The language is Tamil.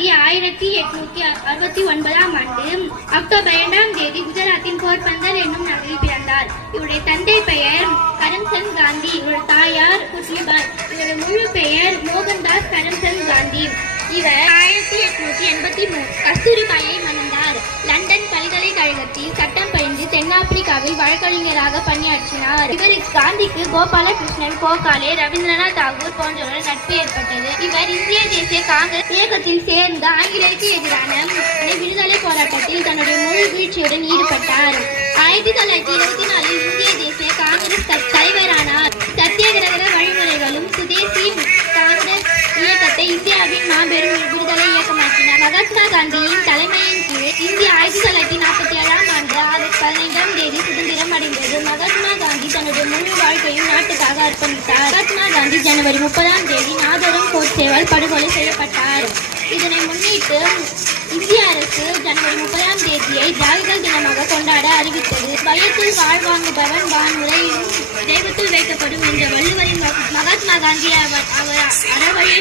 காந்தி 1869 ஆண்டு அக்டோபர் 2ஆம் தேதி குஜராத்தின் போர்பந்தர் என்னும் நகரில் பிறந்தார். இவருடைய தந்தை பெயர் கரம்சந்த் காந்தி, இவருடைய தாயார் புட்லிபாய். இவருடைய முழு பெயர் மோகன்தாஸ் கரம்சந்த் காந்தி. இவர் 1883 கஸ்தூரிபாயை மணந்தார். லண்டன் பல்கலைக்கழகத்தில் சட்டம் பயின்று தென்னாப்பிரிக்காவில் வழக்கறிஞராக பணியாற்றினார். இவருக்கு காந்திக்கு கோபாலகிருஷ்ணன், கோகலே, ரவீந்திரநாத் தாகூர் போன்றவர்கள் நட்பு ஏற்பட்டது. இவர் இந்திய தேசிய காங்கிரஸ் இயக்கத்தில் சேர்ந்து ஆங்கிலேயருக்கு எதிரான விடுதலை போராட்டத்தில் தன்னுடைய முழு வீழ்ச்சியுடன் ஈடுபட்டார். 1924 இந்திய தேசிய காங்கிரஸ் தலைவரானார். சத்தியாகிரக வழிமுறைகளும் சுதேசி காங்கிரஸ் இயக்கத்தை இந்தியாவின் மாபெரும் விடுதலை இயக்கமாக்கினார். மகாத்மா காந்தியின் தலைமையின் கீழ் இந்தியா 1947 ஆண்டு ஆகஸ்ட் 15ஆம் தேதி சுதந்திரம் அடைந்தது. மகாத்மா காந்தி தன்னுடைய முழு வாழ்க்கையும் நாட்டுக்காக அர்ப்பணித்தார். மகாத்மா காந்தி ஜனவரி 30ஆம் தேதி நாதரும் கோட்சேவால் படுகொலை செய்யப்பட்டார். இதனை முன்னிட்டு இந்திய அரசு ஜனவரி 30ஆம் தேதியை தியாகிகள் தினமாக கொண்டாட அறிவித்தது. பயத்தில் வாழ்வாங்குபவன் வான்முறையும் தெய்வத்தில் வைக்கப்படும் என்ற வள்ளுவரின் மகாத்மா காந்தி அவர் அறவழியை